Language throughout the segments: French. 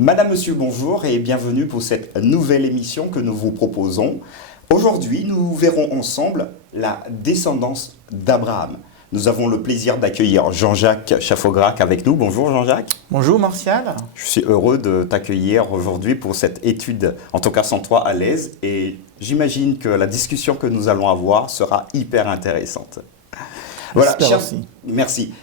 Madame, Monsieur, bonjour et bienvenue pour cette nouvelle émission que nous vous proposons. Aujourd'hui, nous verrons ensemble la descendance d'Abraham. Nous avons le plaisir d'accueillir Jean-Jacques Chaffograc avec nous. Bonjour Jean-Jacques. Bonjour Martial. Je suis heureux de t'accueillir aujourd'hui pour cette étude, en tout cas sans toi à l'aise. Et j'imagine que la discussion que nous allons avoir sera hyper intéressante. Voilà, merci.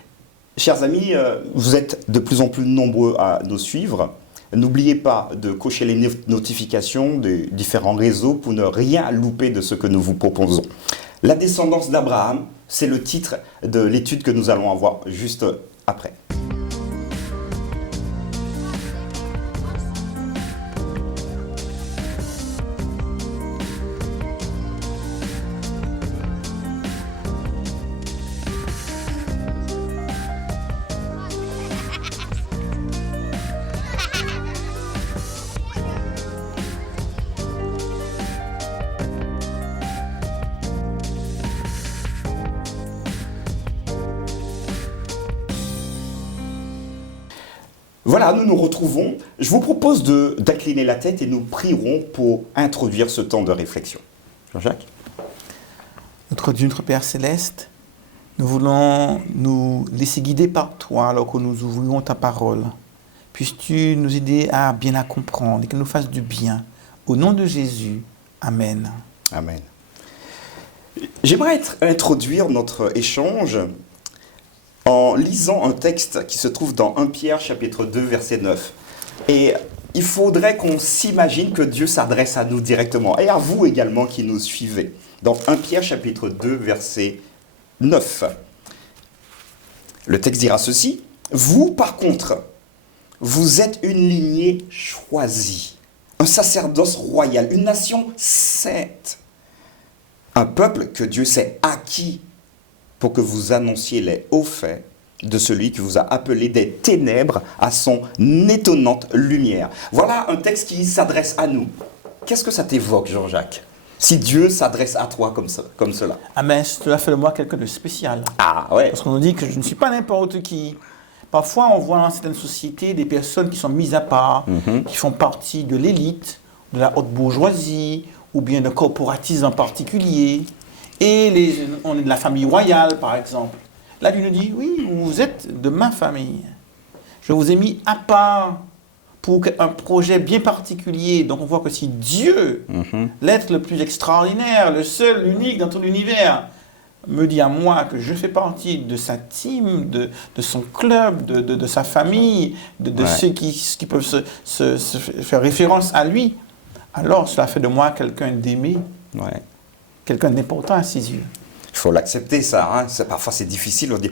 Chers amis, vous êtes de plus en plus nombreux à nous suivre. N'oubliez pas de cocher les notifications des différents réseaux pour ne rien louper de ce que nous vous proposons. La descendance d'Abraham, c'est le titre de l'étude que nous allons avoir juste après. Voilà, nous nous retrouvons. Je vous propose d'incliner la tête et nous prierons pour introduire ce temps de réflexion. Jean-Jacques ? Notre Dieu, notre Père Céleste, nous voulons nous laisser guider par toi alors que nous ouvrons ta parole. Puisses-tu nous aider à bien la comprendre et qu'elle nous fasse du bien. Au nom de Jésus, Amen. Amen. J'aimerais introduire notre échange en lisant un texte qui se trouve dans 1 Pierre chapitre 2 verset 9. Et il faudrait qu'on s'imagine que Dieu s'adresse à nous directement et à vous également qui nous suivez. Dans 1 Pierre chapitre 2 verset 9. Le texte dira ceci: vous par contre, vous êtes une lignée choisie, un sacerdoce royal, une nation sainte, un peuple que Dieu s'est acquis pour que vous annonciez les hauts faits de celui qui vous a appelé des ténèbres à son étonnante lumière. Voilà un texte qui s'adresse à nous. Qu'est-ce que ça t'évoque, Jean-Jacques, si Dieu s'adresse à toi comme cela? Ah mais cela fait de moi quelqu'un de spécial. Ah ouais. Parce qu'on nous dit que je ne suis pas n'importe qui. Parfois, on voit dans certaines sociétés des personnes qui sont mises à part, qui font partie de l'élite, de la haute bourgeoisie, ou bien de corporatisme en particulier. Et on est de la famille royale, par exemple. Là, Dieu nous dit, oui, vous êtes de ma famille. Je vous ai mis à part pour un projet bien particulier. Donc, on voit que si Dieu, l'être le plus extraordinaire, le seul, l'unique dans tout l'univers, me dit à moi que je fais partie de sa team, de son club, de sa famille, de ceux qui peuvent se faire référence à lui, alors cela fait de moi quelqu'un d'aimé. Ouais. Quelqu'un d'important à ses yeux. Il faut l'accepter, ça. Hein. Parfois, c'est difficile. On dit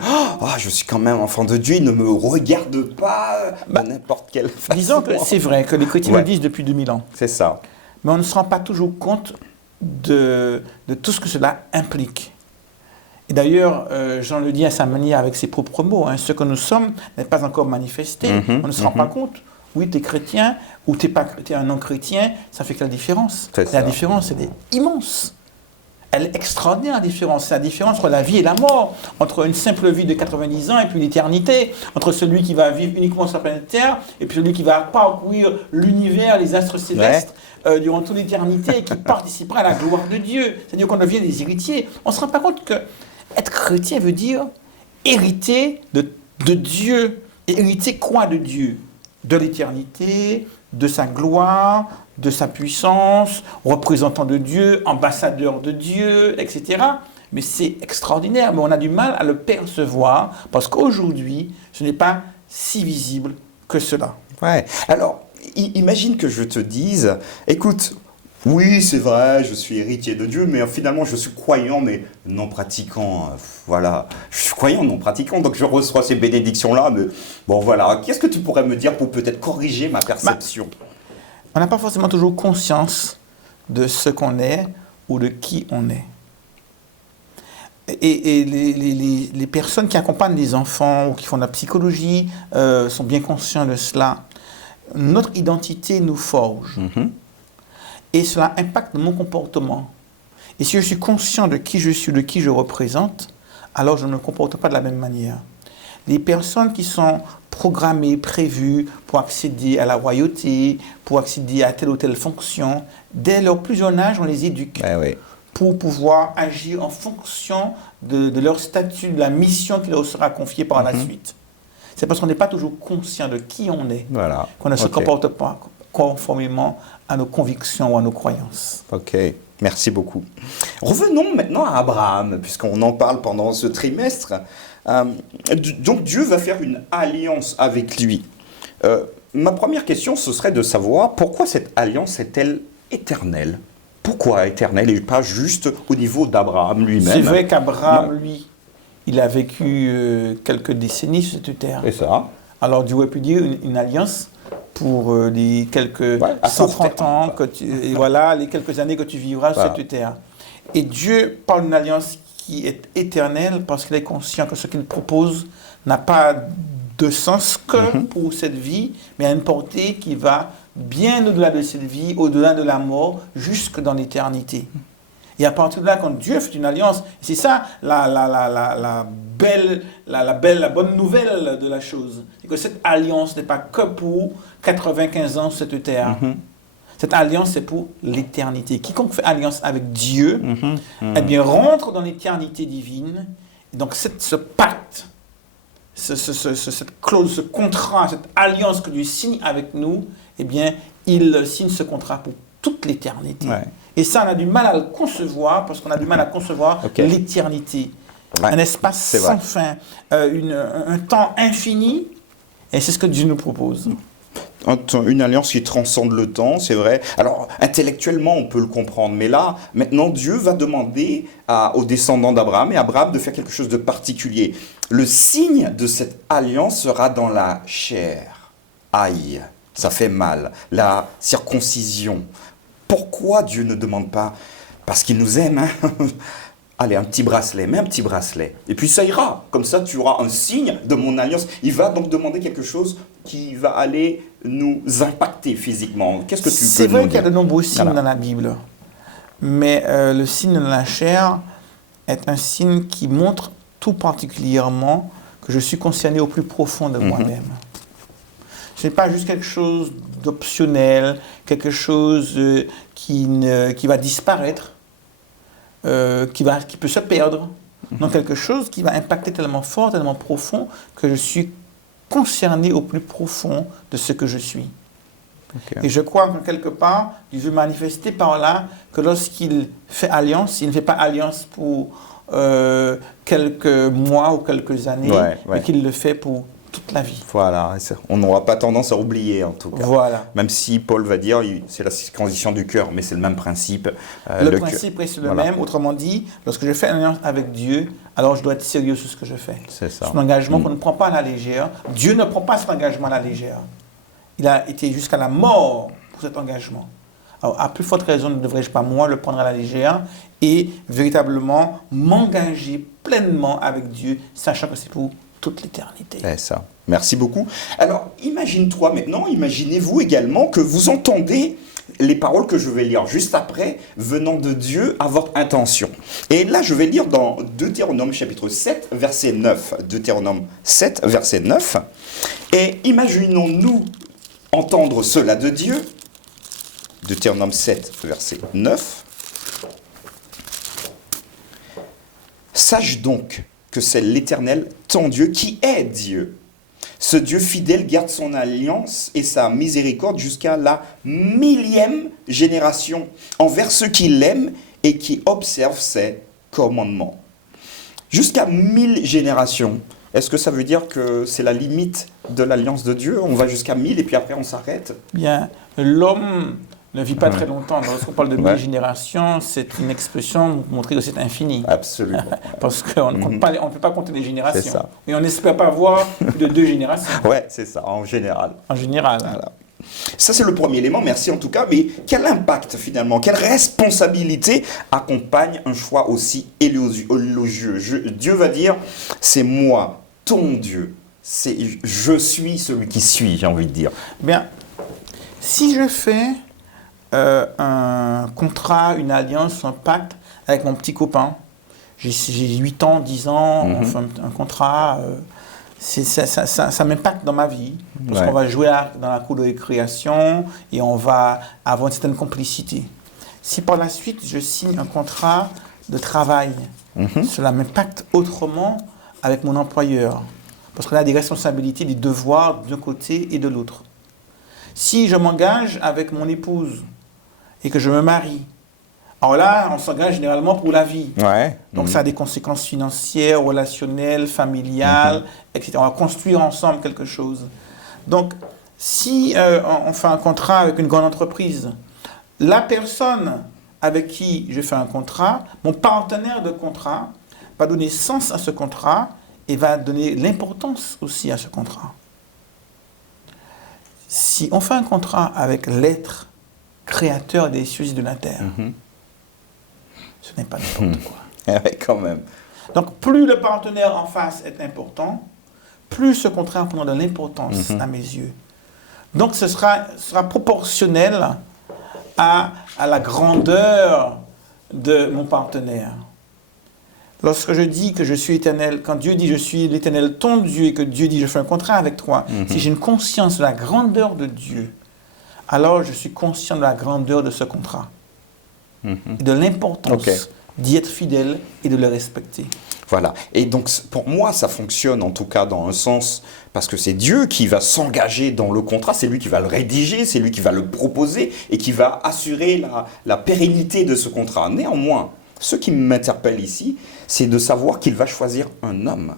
je suis quand même enfant de Dieu, il ne me regarde pas de n'importe quelle façon. Disons que c'est vrai que les chrétiens le disent depuis 2000 ans. C'est ça. Mais on ne se rend pas toujours compte de tout ce que cela implique. Et d'ailleurs, Jean le dit à sa manière avec ses propres mots. Hein, ce que nous sommes n'est pas encore manifesté. On ne se rend pas compte. Oui, tu es chrétien ou tu es un non-chrétien, ça fait quelle différence? La différence, elle est immense. Elle est extraordinaire, la différence. C'est la différence entre la vie et la mort, entre une simple vie de 90 ans et puis l'éternité, entre celui qui va vivre uniquement sur la planète Terre et puis celui qui va parcourir l'univers, les astres célestes, durant toute l'éternité et qui participera à la gloire de Dieu. C'est-à-dire qu'on devient des héritiers. On ne se rend pas compte que être chrétien veut dire hériter de Dieu. Et hériter quoi de Dieu? De l'éternité, de sa gloire, de sa puissance, représentant de Dieu, ambassadeur de Dieu, etc. Mais c'est extraordinaire, mais on a du mal à le percevoir parce qu'aujourd'hui, ce n'est pas si visible que cela. Ouais. Alors, imagine que je te dise, écoute, oui, c'est vrai, je suis héritier de Dieu, mais finalement, je suis croyant, mais non pratiquant. Voilà, je suis croyant, non pratiquant, donc je reçois ces bénédictions-là, mais bon, voilà. Qu'est-ce que tu pourrais me dire pour peut-être corriger ma perception? On n'a pas forcément toujours conscience de ce qu'on est ou de qui on est. Et les personnes qui accompagnent les enfants ou qui font de la psychologie sont bien conscients de cela. Notre identité nous forge. Et cela impacte mon comportement. Et si je suis conscient de qui je suis, de qui je représente, alors je ne me comporte pas de la même manière. les personnes qui sont programmées, prévues pour accéder à la royauté, pour accéder à telle ou telle fonction, dès leur plus jeune âge, on les éduque pour pouvoir agir en fonction de leur statut, de la mission qui leur sera confiée par la suite. C'est parce qu'on n'est pas toujours conscient de qui on est qu'on ne se comporte pas conformément à nos convictions ou à nos croyances. Ok, merci beaucoup. Revenons maintenant à Abraham, puisqu'on en parle pendant ce trimestre. Donc Dieu va faire une alliance avec lui. Ma première question, ce serait de savoir pourquoi cette alliance est-elle éternelle? Pourquoi éternelle et pas juste au niveau d'Abraham lui-même? C'est vrai qu'Abraham, lui, il a vécu quelques décennies sur cette terre. Et ça? Alors Dieu aurait pu dire une alliance pour les quelques 130 ans, et voilà, les quelques années que tu vivras sur cette terre. Et Dieu parle d'une alliance qui est éternelle parce qu'il est conscient que ce qu'il propose n'a pas de sens que pour cette vie, mais a une portée qui va bien au-delà de cette vie, au-delà de la mort, jusque dans l'éternité. Et à partir de là, quand Dieu fait une alliance, c'est ça la bonne nouvelle de la chose. C'est que cette alliance n'est pas que pour 95 ans sur cette terre. Cette alliance, c'est pour l'éternité. Quiconque fait alliance avec Dieu, eh bien, rentre dans l'éternité divine. Et donc, ce pacte, cette clause, ce contrat, cette alliance que Dieu signe avec nous, eh bien, il signe ce contrat pour toute l'éternité. Et ça, on a du mal à le concevoir, parce qu'on a du mal à concevoir l'éternité. Un espace sans fin, un temps infini, et c'est ce que Dieu nous propose. Une alliance qui transcende le temps, c'est vrai. Alors, intellectuellement, on peut le comprendre. Mais là, maintenant, Dieu va demander aux descendants d'Abraham et à Abraham de faire quelque chose de particulier. Le signe de cette alliance sera dans la chair. Aïe, ça fait mal. La circoncision. Pourquoi Dieu ne demande pas? Parce qu'il nous aime, hein. Allez, un petit bracelet, mets un petit bracelet. Et puis ça ira. Comme ça, tu auras un signe de mon alliance. Il va donc demander quelque chose qui va aller nous impacter physiquement. Qu'est-ce que tu peux nous dire? C'est vrai qu'il y a de nombreux signes dans la Bible. Mais le signe de la chair est un signe qui montre tout particulièrement que je suis concerné au plus profond de moi-même. Ce n'est pas juste quelque chose d'optionnel, quelque chose qui va disparaître, qui peut se perdre. Donc quelque chose qui va impacter tellement fort, tellement profond, que je suis concerné au plus profond de ce que je suis. Et je crois que quelque part, il veut manifester par là que lorsqu'il fait alliance, il ne fait pas alliance pour quelques mois ou quelques années, mais qu'il le fait pour toute la vie. Voilà, on n'aura pas tendance à oublier en tout cas. Voilà. Même si Paul va dire c'est la circoncision du cœur, mais c'est le même principe. Le principe reste le même. Autrement dit, lorsque je fais une alliance avec Dieu, alors je dois être sérieux sur ce que je fais. C'est ça. C'est un engagement qu'on ne prend pas à la légère. Dieu ne prend pas cet engagement à la légère. Il a été jusqu'à la mort pour cet engagement. Alors, à plus forte raison, ne devrais-je pas, moi, le prendre à la légère et véritablement m'engager pleinement avec Dieu, sachant que c'est pour toute l'éternité. C'est ça. Merci beaucoup. Alors, imagine-toi maintenant, imaginez-vous également que vous entendez les paroles que je vais lire juste après, venant de Dieu à votre intention. Et là, je vais lire dans Deutéronome chapitre 7, verset 9. Deutéronome 7, verset 9. Et imaginons-nous entendre cela de Dieu. Deutéronome 7, verset 9. Sache donc que c'est l'Éternel, ton Dieu, qui est Dieu. Ce Dieu fidèle garde son alliance et sa miséricorde jusqu'à la 1000e génération envers ceux qui l'aiment et qui observent ses commandements. Jusqu'à 1000 générations. Est-ce que ça veut dire que c'est la limite de l'alliance de Dieu? On va jusqu'à 1000 et puis après on s'arrête? Bien, l'homme ne vit pas très longtemps. Lorsqu'on parle de 1000 générations, c'est une expression pour montrer que c'est infini. Absolument. Parce qu'on ne peut pas compter les générations. C'est ça. Et on n'espère pas voir plus de 2 générations. Ouais, c'est ça, en général. En général. Voilà. Ça, c'est le premier élément, merci en tout cas. Mais quel impact finalement, quelle responsabilité accompagne un choix aussi élogieux? Dieu va dire, c'est moi, ton Dieu. Je suis celui qui suis, j'ai envie de dire. Bien, si je fais un contrat, une alliance, un pacte avec mon petit copain, j'ai 8 ans, 10 ans, on fait un contrat, ça m'impacte dans ma vie. Parce Ouais. qu'on va jouer dans la cour de récréation et on va avoir une certaine complicité. Si par la suite, je signe un contrat de travail, cela m'impacte autrement avec mon employeur. Parce qu'on a des responsabilités, des devoirs d'un côté et de l'autre. Si je m'engage avec mon épouse et que je me marie, alors là, on s'engage généralement pour la vie. Ouais. Donc ça a des conséquences financières, relationnelles, familiales, etc. On va construire ensemble quelque chose. Donc, si on fait un contrat avec une grande entreprise, la personne avec qui je fais un contrat, mon partenaire de contrat, va donner sens à ce contrat et va donner l'importance aussi à ce contrat. Si on fait un contrat avec l'être créateur des cieux et de la terre, ce n'est pas n'importe quoi. Ouais, quand même. Donc, plus le partenaire en face est important, plus ce contrat prend de l'importance à mes yeux. Donc, ce sera proportionnel à la grandeur de mon partenaire. Lorsque je dis que je suis éternel, quand Dieu dit je suis l'éternel ton Dieu et que Dieu dit je fais un contrat avec toi, si j'ai une conscience de la grandeur de Dieu, alors je suis conscient de la grandeur de ce contrat. Et de l'importance d'y être fidèle et de le respecter. Voilà. Et donc, pour moi, ça fonctionne en tout cas dans un sens, parce que c'est Dieu qui va s'engager dans le contrat, c'est lui qui va le rédiger, c'est lui qui va le proposer et qui va assurer la pérennité de ce contrat. Néanmoins, ce qui m'interpelle ici, c'est de savoir qu'il va choisir un homme.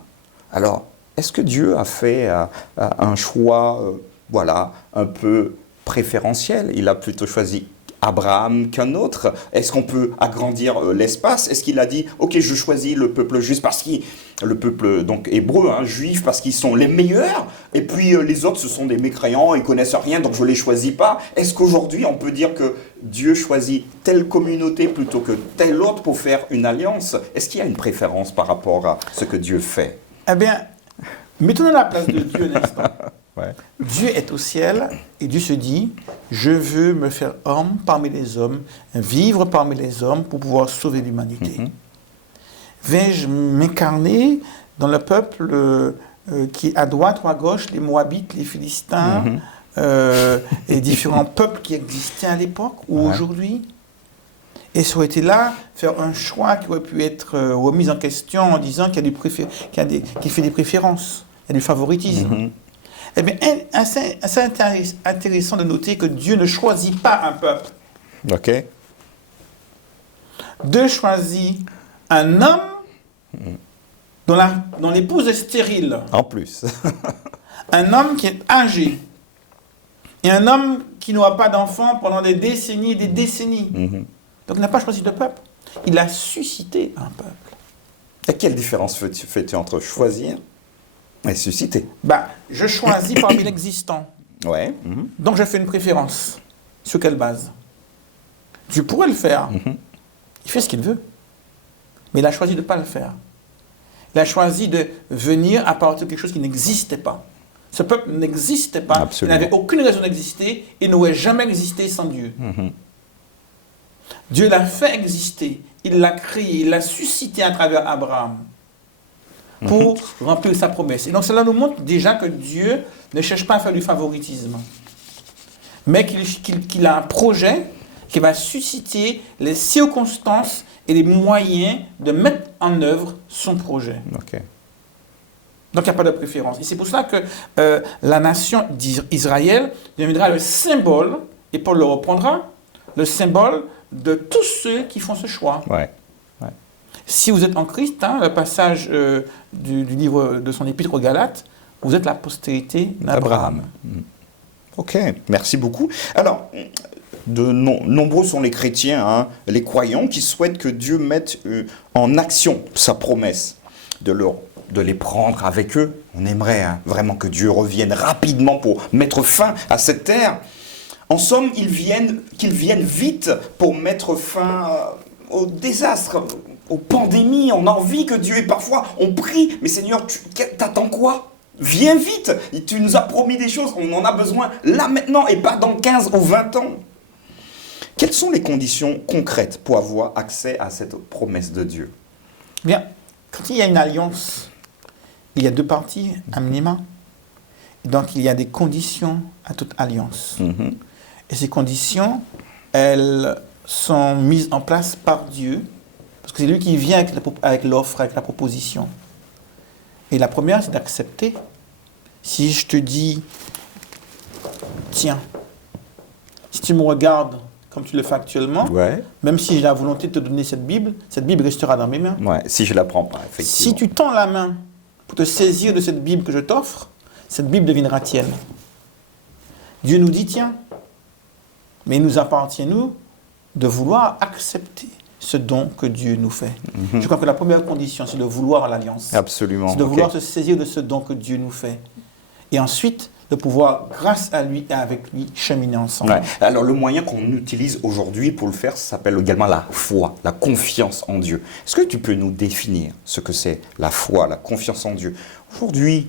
Alors, est-ce que Dieu a fait un choix, voilà, un peu préférentiel? Il a plutôt choisi Abraham qu'un autre? Est-ce qu'on peut agrandir l'espace? Est-ce qu'il a dit, ok, je choisis le peuple juste parce qu'il, le peuple donc hébreu, juif, parce qu'ils sont les meilleurs, et puis les autres, ce sont des mécréants, ils connaissent rien, donc je les choisis pas? Est-ce qu'aujourd'hui, on peut dire que Dieu choisit telle communauté plutôt que telle autre pour faire une alliance? Est-ce qu'il y a une préférence par rapport à ce que Dieu fait? Eh bien, mettons-nous à la place de Dieu un instant. Ouais. Dieu est au ciel et Dieu se dit, je veux me faire homme parmi les hommes, vivre parmi les hommes pour pouvoir sauver l'humanité. Vais-je m'incarner dans le peuple qui est à droite ou à gauche, les Moabites, les Philistins, et différents peuples qui existaient à l'époque ou aujourd'hui? Et ça aurait été là, faire un choix qui aurait pu être remis en question en disant qu'il fait des préférences, il y a du favoritisme. Eh bien, assez intéressant de noter que Dieu ne choisit pas un peuple. Ok. Dieu choisit un homme dont l'épouse est stérile. En plus. Un homme qui est âgé. Et un homme qui n'aura pas d'enfant pendant des décennies et des décennies. Donc il n'a pas choisi de peuple. Il a suscité un peuple. Et quelle différence fais-tu entre choisir et susciter? Je choisis parmi l'existant. Ouais. Donc je fais une préférence. Sur quelle base? Dieu pourrait le faire. Il fait ce qu'il veut. Mais il a choisi de ne pas le faire. Il a choisi de venir à partir de quelque chose qui n'existait pas. Ce peuple n'existait pas. Absolument. Il n'avait aucune raison d'exister et n'aurait jamais existé sans Dieu. Dieu l'a fait exister. Il l'a créé. Il l'a suscité à travers Abraham pour remplir sa promesse. Et donc cela nous montre déjà que Dieu ne cherche pas à faire du favoritisme, mais qu'il a un projet qui va susciter les circonstances et les moyens de mettre en œuvre son projet. Ok. Donc il n'y a pas de préférence. Et c'est pour ça que la nation d'Israël deviendra le symbole, et Paul le reprendra, le symbole de tous ceux qui font ce choix. Ouais. Si vous êtes en Christ, le passage du livre de son épître aux Galates, vous êtes la postérité d'Abraham. Ok, merci beaucoup. Alors, nombreux sont les chrétiens, les croyants, qui souhaitent que Dieu mette en action sa promesse de les prendre avec eux. On aimerait vraiment que Dieu revienne rapidement pour mettre fin à cette terre. En somme, qu'ils viennent vite pour mettre fin au désastre, aux pandémies. On a envie que Dieu, et parfois on prie, mais Seigneur, t'attends quoi? Viens vite, tu nous as promis des choses, on en a besoin là maintenant et pas dans 15 ou 20 ans. Quelles sont les conditions concrètes pour avoir accès à cette promesse de Dieu? Bien, quand il y a une alliance, il y a deux parties, à minima. Donc, il y a des conditions à toute alliance. Et ces conditions, elles sont mises en place par Dieu, parce que c'est lui qui vient avec l'offre, avec la proposition. Et la première, c'est d'accepter. Si je te dis, tiens, si tu me regardes comme tu le fais actuellement, même si j'ai la volonté de te donner cette Bible restera dans mes mains. Ouais, si je ne la prends pas, effectivement. Si tu tends la main pour te saisir de cette Bible que je t'offre, cette Bible deviendra tienne. Dieu nous dit, tiens, mais il nous appartient, nous, de vouloir accepter ce don que Dieu nous fait. Je crois que la première condition, c'est de vouloir l'alliance. Absolument. C'est de vouloir se saisir de ce don que Dieu nous fait. Et ensuite, de pouvoir, grâce à lui et avec lui, cheminer ensemble. Ouais. Alors, le moyen qu'on utilise aujourd'hui pour le faire, ça s'appelle également la foi, la confiance en Dieu. Est-ce que tu peux nous définir ce que c'est la foi, la confiance en Dieu? Aujourd'hui,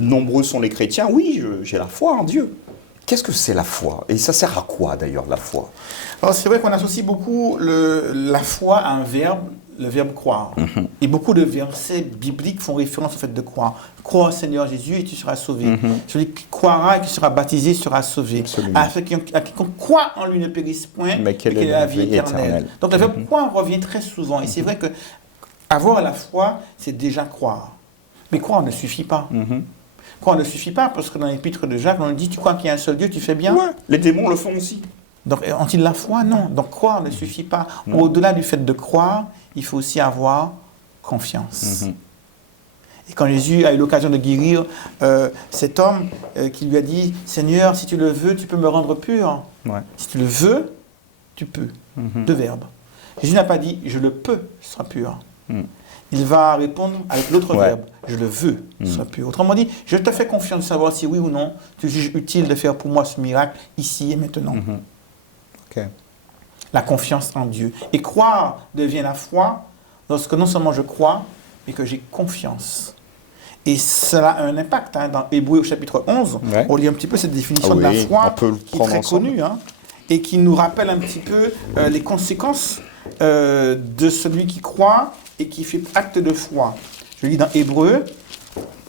nombreux sont les chrétiens, oui, j'ai la foi en Dieu. Qu'est-ce que c'est la foi? Et ça sert à quoi d'ailleurs, la foi? Alors, c'est vrai qu'on associe beaucoup la foi à un verbe, le verbe croire. Et beaucoup de versets bibliques font référence au fait de croire. Crois au Seigneur Jésus et tu seras sauvé. Celui qui croira et qui sera baptisé sera sauvé. À quiconque croit en lui ne périsse point, mais qu'il ait la vie éternelle. Donc le verbe croire revient très souvent. Et c'est vrai que avoir la foi, c'est déjà croire. Mais croire ne suffit pas. Croire ne suffit pas, parce que dans l'épître de Jacques, on dit, tu crois qu'il y a un seul Dieu, tu fais bien. Ouais, les démons le font aussi. Donc, ont-ils la foi? Non. Donc, croire ne suffit pas. Au-delà du fait de croire, il faut aussi avoir confiance. Et quand Jésus a eu l'occasion de guérir cet homme qui lui a dit, Seigneur, si tu le veux, tu peux me rendre pur. Si tu le veux, tu peux. Deux verbes. Jésus n'a pas dit, je le peux, ce sera pur. Il va répondre avec l'autre verbe, je le veux, ce sera pur. Autrement dit, je te fais confiance de savoir si oui ou non tu juges utile de faire pour moi ce miracle ici et maintenant. La confiance en Dieu. Et croire devient la foi lorsque non seulement je crois, mais que j'ai confiance. Et cela a un impact. Dans Hébreux au chapitre 11, on lit un petit peu cette définition de la foi qui est très connue, et qui nous rappelle un petit peu les conséquences de celui qui croit et qui fait acte de foi. Je lis dans Hébreux,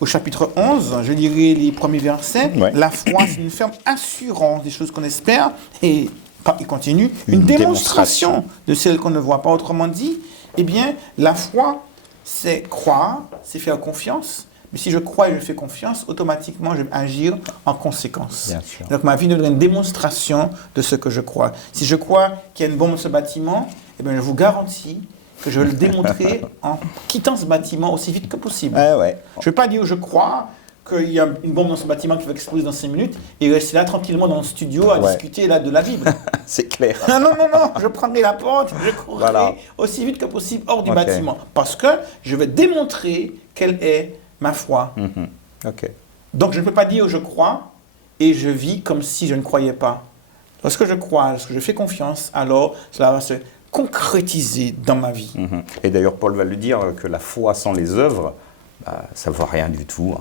au chapitre 11, je lirai les premiers versets. La foi, c'est une ferme assurance des choses qu'on espère, et il continue, une démonstration de celles qu'on ne voit pas. Autrement dit, eh bien, la foi, c'est croire, c'est faire confiance. Mais si je crois et je fais confiance, automatiquement, je vais agir en conséquence. Donc, ma vie devient une démonstration de ce que je crois. Si je crois qu'il y a une bombe dans ce bâtiment, eh bien, je vous garantis que je vais le démontrer en quittant ce bâtiment aussi vite que possible. Je ne vais pas dire je crois qu'il y a une bombe dans ce bâtiment qui va exploser dans 5 minutes et rester là tranquillement dans le studio à discuter là, de la Bible. C'est clair. Non, je prendrai la porte, je courrai aussi vite que possible hors du bâtiment. Parce que je vais démontrer quelle est ma foi. Donc je ne peux pas dire je crois et je vis comme si je ne croyais pas. Lorsque je crois, lorsque je fais confiance, alors cela va se concrétiser dans ma vie. Et d'ailleurs, Paul va le dire que la foi sans les œuvres, ça ne vaut rien du tout,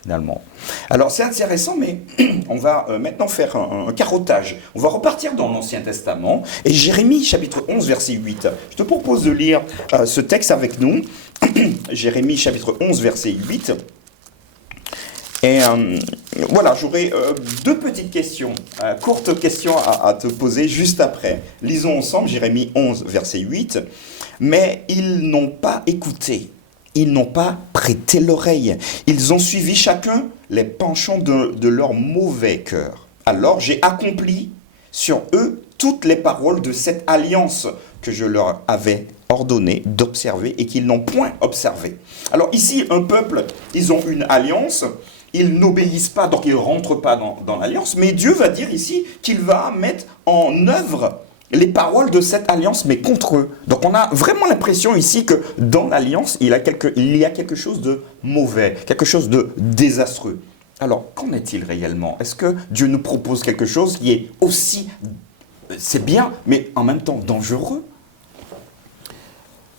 finalement. Alors, c'est intéressant, mais on va maintenant faire un carottage. On va repartir dans l'Ancien Testament. Et Jérémie, chapitre 11, verset 8. Je te propose de lire ce texte avec nous. Jérémie, chapitre 11, verset 8. Et voilà, j'aurai deux petites questions, courtes questions à te poser juste après. Lisons ensemble Jérémie 11, verset 8. « Mais ils n'ont pas écouté, ils n'ont pas prêté l'oreille. Ils ont suivi chacun les penchants de leur mauvais cœur. Alors j'ai accompli sur eux toutes les paroles de cette alliance que je leur avais ordonné d'observer et qu'ils n'ont point observé. » Alors ici, un peuple, ils ont une alliance. Ils n'obéissent pas, donc ils ne rentrent pas dans l'alliance. Mais Dieu va dire ici qu'il va mettre en œuvre les paroles de cette alliance, mais contre eux. Donc on a vraiment l'impression ici que dans l'alliance, il y a quelque chose de mauvais, quelque chose de désastreux. Alors, qu'en est-il réellement? Est-ce que Dieu nous propose quelque chose qui est aussi, c'est bien, mais en même temps dangereux?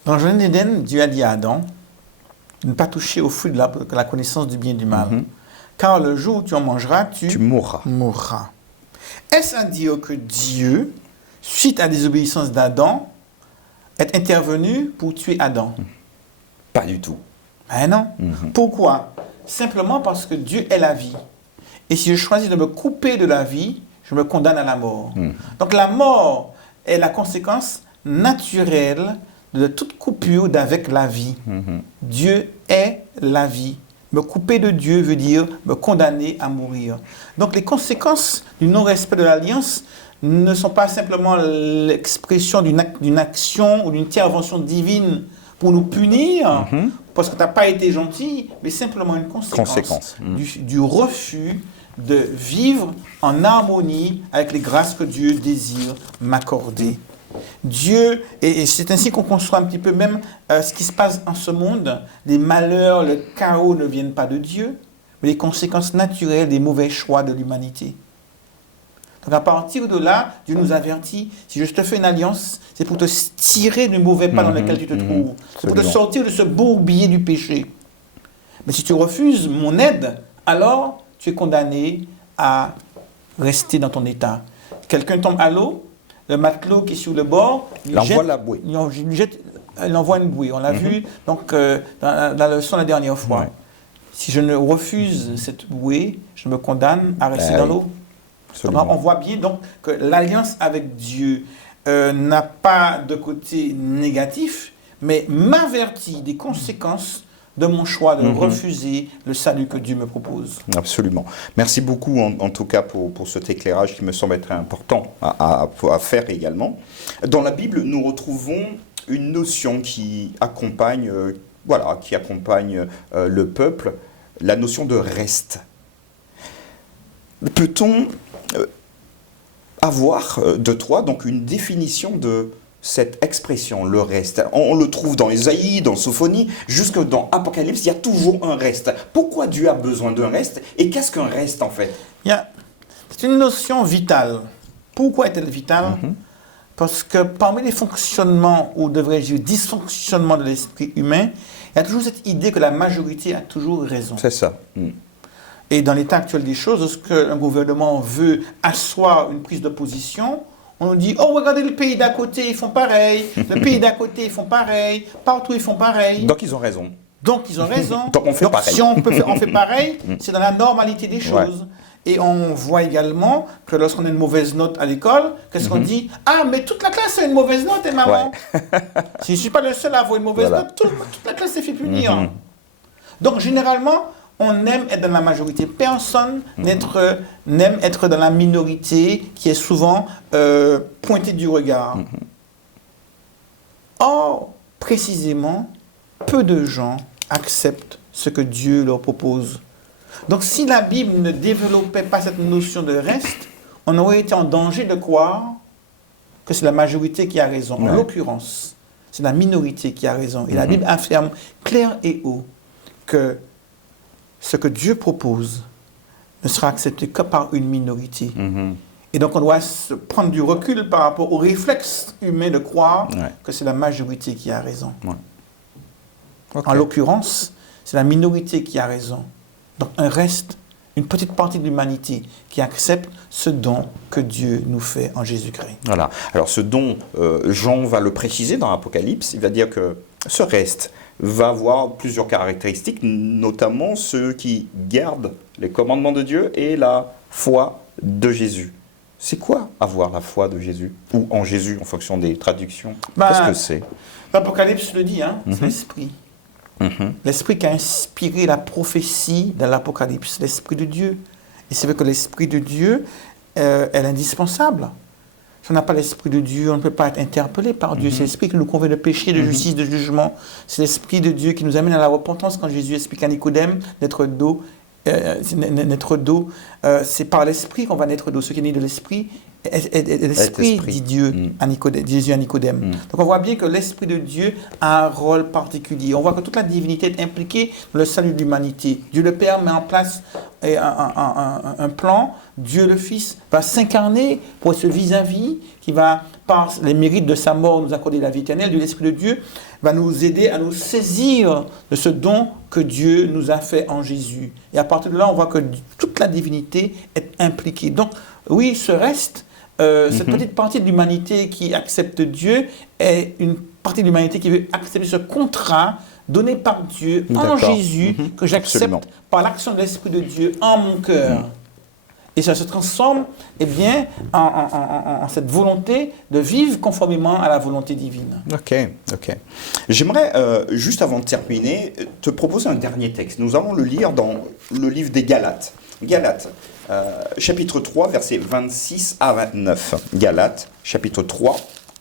Dans le Jardin d'Éden, Dieu a dit à Adam de ne pas toucher au fruit de la connaissance du bien et du mal. Car le jour où tu en mangeras, tu mourras. Est-ce à dire que Dieu, suite à la désobéissance d'Adam, est intervenu pour tuer Adam? Pas du tout. Ben non. Pourquoi? Simplement parce que Dieu est la vie. Et si je choisis de me couper de la vie, je me condamne à la mort. Donc la mort est la conséquence naturelle de toute coupure d'avec la vie. Dieu est la vie. Me couper de Dieu veut dire me condamner à mourir. Donc les conséquences du non-respect de l'alliance ne sont pas simplement l'expression d'une action ou d'une intervention divine pour nous punir, parce que tu n'as pas été gentil, mais simplement une conséquence du refus de vivre en harmonie avec les grâces que Dieu désire m'accorder. Dieu, et c'est ainsi qu'on conçoit un petit peu même ce qui se passe en ce monde. Les malheurs, le chaos ne viennent pas de Dieu, mais les conséquences naturelles des mauvais choix de l'humanité. Donc à partir de là, Dieu nous avertit, si je te fais une alliance, c'est pour te tirer du mauvais pas dans lequel tu te trouves. C'est pour te sortir de ce bourbier du péché. Mais si tu refuses mon aide, alors tu es condamné à rester dans ton état. Quelqu'un tombe à l'eau, le matelot qui est sur le bord, il envoie une bouée. On l'a vu donc, dans la leçon la dernière fois. Ouais. Si je ne refuse cette bouée, je me condamne à rester dans l'eau. Donc, on voit bien donc que l'alliance avec Dieu n'a pas de côté négatif, mais m'avertit des conséquences de mon choix de refuser le salut que Dieu me propose. Absolument. Merci beaucoup en tout cas pour cet éclairage qui me semble être important à faire également. Dans la Bible, nous retrouvons une notion qui accompagne, le peuple, la notion de reste. Peut-on avoir de toi donc une définition de cette expression, le reste? On le trouve dans Ésaïe, dans Sophonie, jusque dans Apocalypse, il y a toujours un reste. Pourquoi Dieu a besoin d'un reste? Et qu'est-ce qu'un reste en fait? C'est une notion vitale. Pourquoi est-elle vitale? Parce que parmi les fonctionnements, ou devrais-je dire dysfonctionnements de l'esprit humain, il y a toujours cette idée que la majorité a toujours raison. C'est ça. Et dans l'état actuel des choses, lorsqu'un gouvernement veut asseoir une prise de position, on nous dit, oh, regardez le pays d'à côté, ils font pareil. Le pays d'à côté, ils font pareil. Partout, ils font pareil. Donc, ils ont raison. Donc, on fait pareil. Si on fait pareil, c'est dans la normalité des choses. Ouais. Et on voit également que lorsqu'on a une mauvaise note à l'école, qu'est-ce qu'on dit? Ah, mais toute la classe a une mauvaise note, et maman. Si je ne suis pas le seul à avoir une mauvaise note, toute la classe s'est fait punir. Donc, généralement, on aime être dans la majorité. Personne n'aime être dans la minorité qui est souvent pointée du regard. Or, précisément, peu de gens acceptent ce que Dieu leur propose. Donc, si la Bible ne développait pas cette notion de reste, on aurait été en danger de croire que c'est la majorité qui a raison. En l'occurrence, c'est la minorité qui a raison. Et la Bible affirme clair et haut que ce que Dieu propose ne sera accepté que par une minorité. Et donc, on doit se prendre du recul par rapport au réflexe humain de croire que c'est la majorité qui a raison. En l'occurrence, c'est la minorité qui a raison. Donc, un reste, une petite partie de l'humanité qui accepte ce don que Dieu nous fait en Jésus-Christ. Voilà. Alors, ce don, Jean va le préciser dans l'Apocalypse. Il va dire que ce reste va avoir plusieurs caractéristiques, notamment ceux qui gardent les commandements de Dieu et la foi de Jésus. C'est quoi avoir la foi de Jésus? Ou en Jésus, en fonction des traductions? Qu'est-ce que c'est? L'Apocalypse le dit, c'est l'Esprit. L'Esprit qui a inspiré la prophétie de l'Apocalypse, l'Esprit de Dieu. Et c'est vrai que l'Esprit de Dieu est indispensable. Si on n'a pas l'Esprit de Dieu, on ne peut pas être interpellé par Dieu. C'est l'Esprit qui nous convainc de péché, de justice, de jugement. C'est l'Esprit de Dieu qui nous amène à la repentance quand Jésus explique à Nicodème naître d'eau. C'est par l'Esprit qu'on va naître d'eau. Ce qui est né de l'Esprit est l'Esprit, dit Dieu à Nicodème, Jésus à Nicodème. Donc on voit bien que l'Esprit de Dieu a un rôle particulier. On voit que toute la divinité est impliquée dans le salut de l'humanité. Dieu le Père met en place un plan. Dieu le Fils va s'incarner pour ce vis-à-vis qui va, par les mérites de sa mort, nous accorder la vie éternelle. L'Esprit de Dieu va nous aider à nous saisir de ce don que Dieu nous a fait en Jésus. Et à partir de là, on voit que toute la divinité est impliquée. Donc, oui, ce reste, cette petite partie de l'humanité qui accepte Dieu est une partie de l'humanité qui veut accepter ce contrat donné par Dieu en D'accord. Jésus que j'accepte Absolument. par l'action de l'Esprit de Dieu en mon cœur. Et ça se transforme eh bien, en cette volonté de vivre conformément à la volonté divine. Ok. J'aimerais, juste avant de terminer, te proposer un dernier texte. Nous allons le lire dans le livre des Galates. Galates, chapitre 3, versets 26 à 29. Galates, chapitre 3,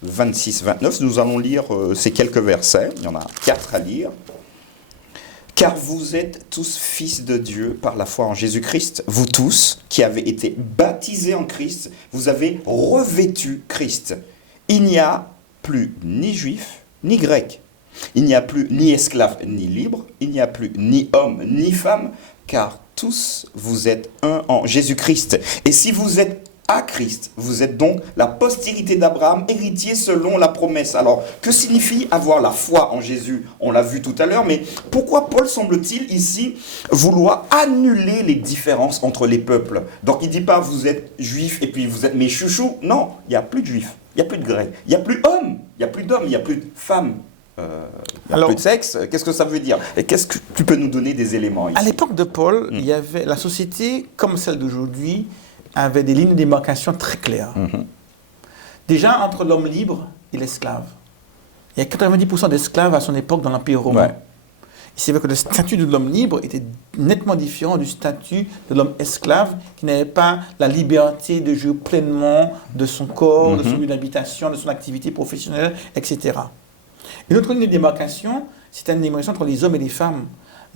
26-29. Nous allons lire ces quelques versets. Il y en a 4 à lire. Car vous êtes tous fils de Dieu par la foi en Jésus-Christ. Vous tous qui avez été baptisés en Christ, vous avez revêtu Christ. Il n'y a plus ni juif ni grec. Il n'y a plus ni esclave ni libre. Il n'y a plus ni homme ni femme. Car tous vous êtes un en Jésus-Christ. Et si vous êtes à Christ, vous êtes donc la postérité d'Abraham, héritier selon la promesse. Alors, que signifie avoir la foi en Jésus? On l'a vu tout à l'heure, mais pourquoi Paul semble-t-il ici vouloir annuler les différences entre les peuples? Donc, il ne dit pas vous êtes juifs et puis vous êtes mes chouchous. Non, il n'y a plus de juifs, il n'y a plus de grecs, il n'y a plus d'hommes, il n'y a plus d'hommes, il n'y a plus de femmes. Il n'y a plus de sexe. Qu'est-ce que ça veut dire? Et qu'est-ce que tu peux nous donner des éléments ici? À l'époque de Paul, il y avait la société, comme celle d'aujourd'hui, avait des lignes de démarcation très claires. Déjà, entre l'homme libre et l'esclave. Il y a 90% d'esclaves à son époque dans l'Empire romain. Ouais. C'est vrai que le statut de l'homme libre était nettement différent du statut de l'homme esclave qui n'avait pas la liberté de jouir pleinement de son corps, de son lieu d'habitation, de son activité professionnelle, etc. Une autre ligne de démarcation, c'était une démarcation entre les hommes et les femmes.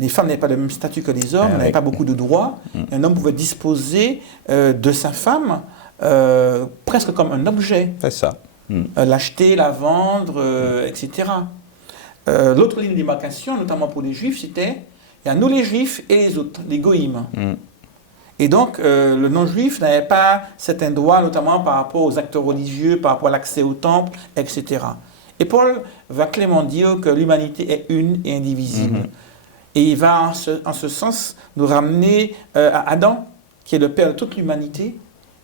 Les femmes n'avaient pas le même statut que les hommes, n'avaient pas beaucoup de droits. Un homme pouvait disposer de sa femme presque comme un objet. C'est ça. L'acheter, la vendre, etc. L'autre ligne de démarcation, notamment pour les juifs, c'était il y a nous les juifs et les autres, les goïms. Et donc, le non-juif n'avait pas certains droits, notamment par rapport aux actes religieux, par rapport à l'accès au temple, etc. Et Paul va clairement dire que l'humanité est une et indivisible. Et il va, en ce sens, nous ramener à Adam, qui est le père de toute l'humanité.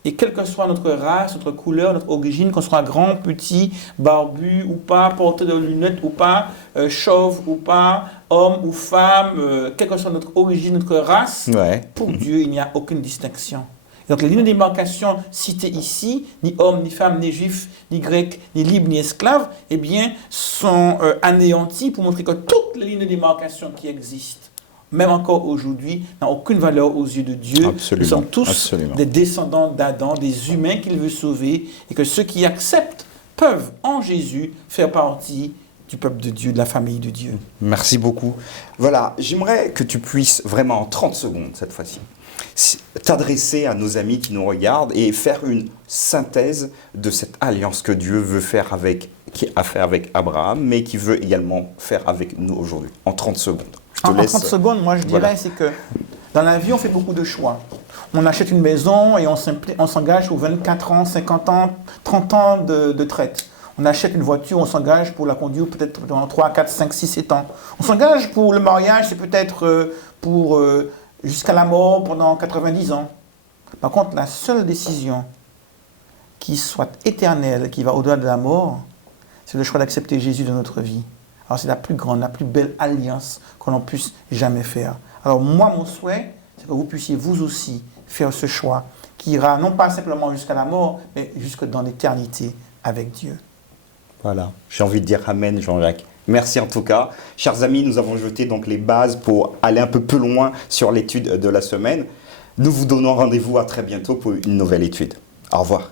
Et quelle que soit notre race, notre couleur, notre origine, qu'on soit grand, petit, barbu ou pas, porteur de lunettes ou pas, chauve ou pas, homme ou femme, quelle que soit notre origine, notre race, pour Dieu, il n'y a aucune distinction. Et donc les lignes de démarcation citées ici, ni homme, ni femme, ni juif, ni grec, ni libre, ni esclave, eh bien, sont anéanties pour montrer que toutes les lignes de démarcation qui existent, même encore aujourd'hui, n'ont aucune valeur aux yeux de Dieu. Nous sommes tous des descendants d'Adam, des humains qu'il veut sauver, et que ceux qui acceptent peuvent, en Jésus, faire partie du peuple de Dieu, de la famille de Dieu. Merci beaucoup. Voilà, j'aimerais que tu puisses vraiment, en 30 secondes cette fois-ci, t'adresser à nos amis qui nous regardent et faire une synthèse de cette alliance que Dieu veut faire qui a fait avec Abraham, mais qui veut également faire avec nous aujourd'hui, en 30 secondes. En 30 secondes, moi je dirais, c'est que dans la vie, on fait beaucoup de choix. On achète une maison et on s'engage pour 24 ans, 50 ans, 30 ans de traite. On achète une voiture, on s'engage pour la conduire peut-être dans 3, 4, 5, 6, 7 ans. On s'engage pour le mariage, c'est peut-être pour jusqu'à la mort pendant 90 ans. Par contre, la seule décision qui soit éternelle, qui va au-delà de la mort, c'est le choix d'accepter Jésus dans notre vie. Alors c'est la plus grande, la plus belle alliance que l'on puisse jamais faire. Alors moi, mon souhait, c'est que vous puissiez vous aussi faire ce choix qui ira non pas simplement jusqu'à la mort, mais jusque dans l'éternité avec Dieu. Voilà, j'ai envie de dire Amen, Jean-Jacques. Merci en tout cas. Chers amis, nous avons jeté donc les bases pour aller un peu plus loin sur l'étude de la semaine. Nous vous donnons rendez-vous à très bientôt pour une nouvelle étude. Au revoir.